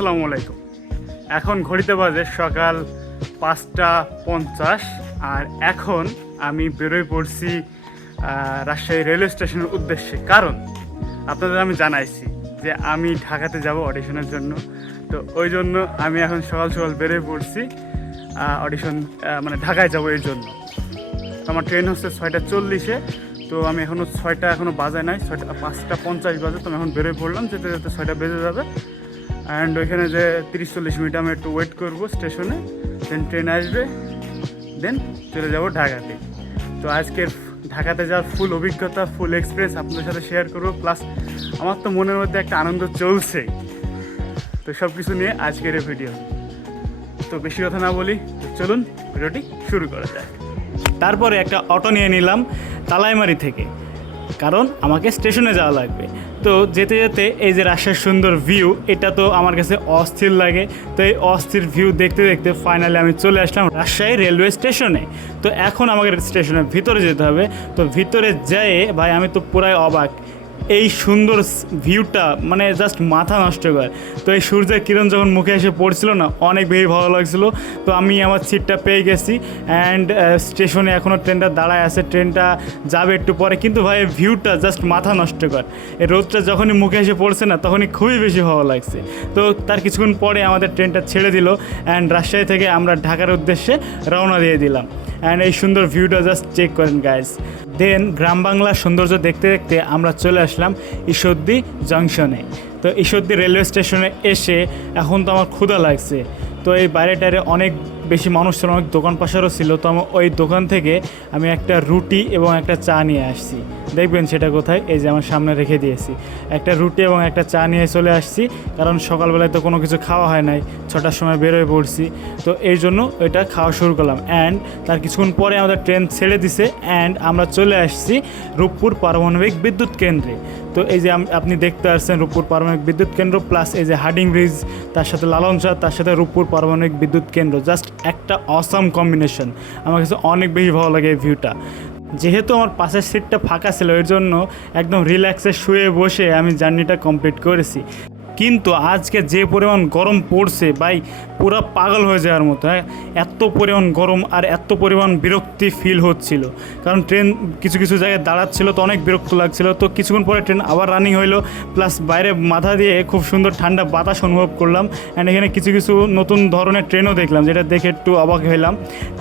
আসসালামু আলাইকুম। এখন ঘড়িতে বাজে সকাল 5:50 আর এখন আমি বেরোয় পড়ছি রাজশাহী রেলওয়ে স্টেশনের উদ্দেশ্যে। কারণ আপনাদের আমি জানাইছি যে আমি ঢাকাতে যাব অডিশনের জন্য। তো ওই জন্য আমি এখন সকাল সকাল বেরোয় পড়ছি অডিশন মানে ঢাকায় যাব এর জন্য। তো আমার ট্রেন হচ্ছে 6:40-এ। তো আমি এখনও বাজে নাই, 5:50 বাজে। তো আমি এখন বেরোয় পড়লাম, যেতে যেতে 6টা বেজে যাবে। অ্যান্ড ওইখানে যে 30-40 মিনিট আমি একটু ওয়েট করবো স্টেশনে, দেন ট্রেন আসবে, দেন চলে যাব ঢাকাতে। তো আজকের ঢাকাতে যাওয়ার ফুল অভিজ্ঞতা, ফুল এক্সপিরিয়েন্স আপনাদের সাথে শেয়ার করবো। প্লাস আমার তো মনের মধ্যে একটা আনন্দ চলছে, তো সব কিছু নিয়ে আজকের এই ভিডিও। তো বেশি কথা না বলি, চলুন ভিডিওটি শুরু করা যায়। তারপরে একটা অটো নিয়ে নিলাম তালাইমারি থেকে, কারণ আমাকে স্টেশনে যাওয়া লাগবে। তো যেতে যেতে এই যে রাজশাহীর সুন্দর ভিউ, এটা তো আমার কাছে অস্থির লাগে। তো এই অস্থির ভিউ দেখতে দেখতে ফাইনালি আমি চলে আসলাম রাজশাহী রেলওয়ে স্টেশনে। তো এখন আমাকে স্টেশনের ভিতরে যেতে হবে। তো ভিতরে যেয়ে ভাই আমি তো পুরাই অবাক, এই সুন্দর ভিউটা মানে জাস্ট মাথা নষ্ট করে। তো এই সূর্যের কিরণ যখন মুখে এসে পড়ছিল না, অনেক বেশি ভালো লাগছিলো। তো আমি আমার সিটটা পেয়ে গেছি অ্যান্ড স্টেশনে এখনও ট্রেনটা দাঁড়ায় আছে, ট্রেনটা যাবে একটু পরে। কিন্তু ভাই ভিউটা জাস্ট মাথা নষ্ট কর। এই রোদটা যখনই মুখে এসে পড়ছে না, তখনই খুবই বেশি ভালো লাগছে। তো তার কিছুক্ষণ পরে আমাদের ট্রেনটা ছেড়ে দিল অ্যান্ড রাজশাহী থেকে আমরা ঢাকার উদ্দেশ্যে রওনা দিয়ে দিলাম। অ্যান্ড এই সুন্দর ভিউটা জাস্ট চেক করেন গাইস। দেন গ্রাম বাংলার সৌন্দর্য দেখতে দেখতে আমরা চলে আসলাম ঈশ্বরদী জংশনে। তো ঈশ্বরদী রেলওয়ে স্টেশনে এসে এখন তো আমার ক্ষুধা লাগছে। তো এই বাইরেটারে অনেক বেশি মানুষ ছিল, অনেক দোকান পাশারও ছিল। তো ওই দোকান থেকে আমি একটা রুটি এবং একটা চা নিয়ে আসছি। দেখবেন সেটা কোথায়, এই যে আমার সামনে রেখে দিয়েছি। একটা রুটি এবং একটা চা নিয়ে চলে আসছি, কারণ সকালবেলায় তো কোনো কিছু খাওয়া হয় নাই, 6টার সময় বেরোয় পড়ছি। তো এই জন্য ওইটা খাওয়া শুরু করলাম। অ্যান্ড তার কিছুক্ষণ পরে আমাদের ট্রেন ছেড়ে দিছে অ্যান্ড আমরা চলে আসছি রূপপুর পারমাণবিক বিদ্যুৎ কেন্দ্রে। তো এই যে আপনি দেখতে পাচ্ছেন রূপপুর পারমাণবিক বিদ্যুৎ কেন্দ্র, প্লাস এই যে হার্ডিং ব্রিজ, তার সাথে লালন শাহ, তার সাথে রূপপুর পারমাণবিক বিদ্যুৎ কেন্দ্র। জাস্ট একটা অসাম কম্বিনেশন। আমার কাছে অনেক বেশি ভালো লাগে এই ভিউটা। যেহেতু আমার পাশের সিটটা ফাঁকা ছিল, এর জন্য একদম রিল্যাক্সে শুয়ে বসে আমি জার্নিটা কমপ্লিট করেছি। কিন্তু আজকে যে পরিমাণ গরম পড়ছে ভাই, পুরো পাগল হয়ে যাওয়ার মতো। এত পরিমাণ গরম আর এত পরিমাণ বিরক্তি ফিল হচ্ছিল, কারণ ট্রেন কিছু কিছু জায়গায় দাঁড়াচ্ছিল, তো অনেক বিরক্ত লাগছিল। তো কিছুক্ষণ পরে ট্রেন আবার রানিং হইলো, প্লাস বাইরে মাথা দিয়ে খুব সুন্দর ঠান্ডা বাতাস অনুভব করলাম। অ্যান্ড এখানে কিছু কিছু নতুন ধরনের ট্রেনও দেখলাম, যেটা দেখে একটু অবাক হইলাম।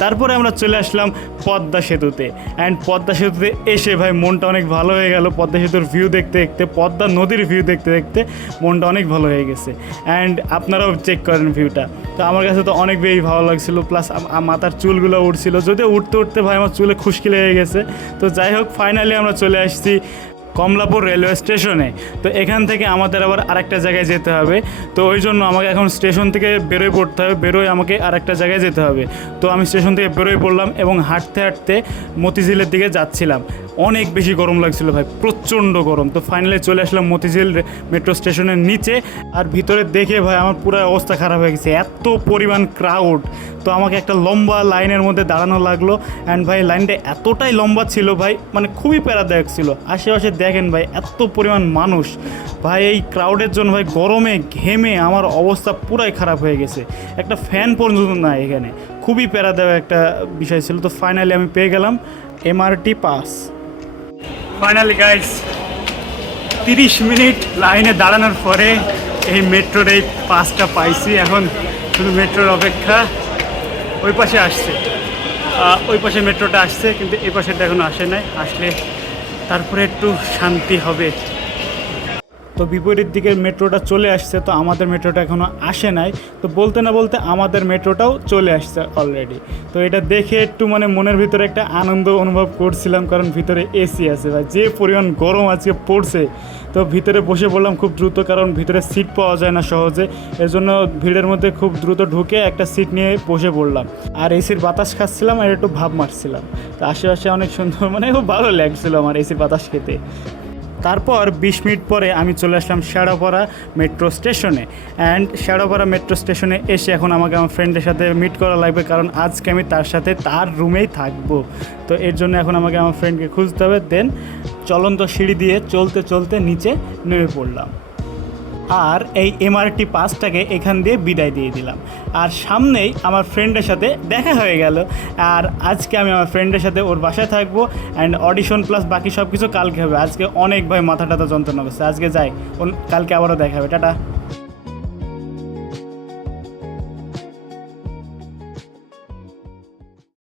তারপরে আমরা চলে আসলাম পদ্মা সেতুতে। অ্যান্ড পদ্মা সেতুতে এসে ভাই মনটা অনেক ভালো হয়ে গেল। পদ্মা সেতুর ভিউ দেখতে দেখতে, পদ্মা নদীর ভিউ দেখতে দেখতে মনটা অনেক ভালো হয়ে গেছে। অ্যান্ড আপনারাও চেক করেন ভিউটা। তো আমার কাছে তো অনেক বেশি ভালো লাগছিলো, প্লাস মাথার চুলগুলো উঠছিল, যদিও উঠতে উঠতে ভাই আমার চুলে খুশকি লেগে গেছে। তো যাই হোক, ফাইনালি আমরা চলে আসছি কমলাপুর রেলওয়ে স্টেশনে। তো এখান থেকে আমাদের আবার আরেকটা জায়গায় যেতে হবে। তো ওই জন্য আমাকে এখন স্টেশন থেকে বেরোয় পড়তে হবে, আমাকে আরেকটা জায়গায় যেতে হবে। তো আমি স্টেশন থেকে বেরোয় পড়লাম এবং হাঁটতে হাঁটতে মতিঝিলের দিকে যাচ্ছিলাম। অনেক বেশি গরম লাগছিল ভাই, প্রচণ্ড গরম। তো ফাইনালি চলে আসলাম মতিঝিল মেট্রো স্টেশনের নিচে। আর ভিতরে দেখে ভাই আমার পুরো অবস্থা খারাপ হয়ে গেছে, এত পরিমাণ ক্রাউড। তো আমাকে একটা লম্বা লাইনের মধ্যে দাঁড়ানো লাগলো। অ্যান্ড ভাই লাইনটা এতটাই লম্বা ছিল ভাই, মানে খুবই প্যারাদায়ক ছিল। আশেপাশে দেখেন ভাই এত পরিমাণ মানুষ, ভাই এই ক্রাউডের জন্য ভাই গরমে ঘেমে আমার অবস্থা পুরাই খারাপ হয়ে গেছে। একটা ফ্যান পর্যন্ত না এখানে, খুবই প্যারাদায়ক একটা বিষয় ছিল। তো ফাইনালি আমি পেয়ে গেলাম MRT pass. Finally guys, 30 minute লাইনে দাঁড়ানোর পরে এই মেট্রোর এই পাসটা পাইছি। এখন শুধু মেট্রোর অপেক্ষা। ওই পাশে আসছে, ওই পাশে মেট্রোটা আসছে, কিন্তু এই পাশেটা এখনও আসে নাই। আসলে তারপরে একটু শান্তি হবে। তো বিপরীত দিকের মেট্রোটা চলে আসছে, তো আমাদের মেট্রোটা এখনও আসে নাই। তো বলতে না বলতে আমাদের মেট্রোটাও চলে আসছে অলরেডি। তো এটা দেখে একটু মানে মনের ভিতরে একটা আনন্দ অনুভব করছিলাম, কারণ ভিতরে এসি আছে ভাই। যে পরিমাণ গরম আজকে পড়ছে, তো ভিতরে বসে পড়লাম খুব দ্রুত, কারণ ভিতরে সিট পাওয়া যায় না সহজে। এর জন্য ভিড়ের মধ্যে খুব দ্রুত ঢুকে একটা সিট নিয়ে বসে পড়লাম। আর এসির বাতাস খাচ্ছিলাম আর একটু ভাব মারছিলাম। তো আশেপাশে অনেক সুন্দর, মানে খুব ভালো লাগছিলো আমার এসির বাতাস খেতে। তারপর 20 মিনিট পরে আমি চলে আসলাম শেওড়াপাড়া মেট্রো স্টেশনে। অ্যান্ড শেওড়াপাড়া মেট্রো স্টেশনে এসে এখন আমাকে আমার ফ্রেন্ডের সাথে মিট করা লাগবে, কারণ আজকে আমি তার সাথে তার রুমেই থাকবো। তো এর জন্য এখন আমাকে আমার ফ্রেন্ডকে খুঁজতে হবে। দেন চলন্ত সিঁড়ি দিয়ে চলতে চলতে নিচে নেমে পড়লাম। আর এই এমআরটি পাসটাকে এখান দিয়ে বিদায় দিয়ে দিলাম। আর সামনেই আমার ফ্রেন্ডের সাথে দেখা হয়ে গেল। আর আজকে আমি আমার ফ্রেন্ডের সাথে ওর বাসায় থাকবো, অ্যান্ড অডিশন প্লাস বাকি সব কিছু কালকে হবে। আজকে অনেক ভাই মাথা টাথা যন্ত্রণা করছে, আজকে যাই, কালকে আবারও দেখা হবে, টাটা।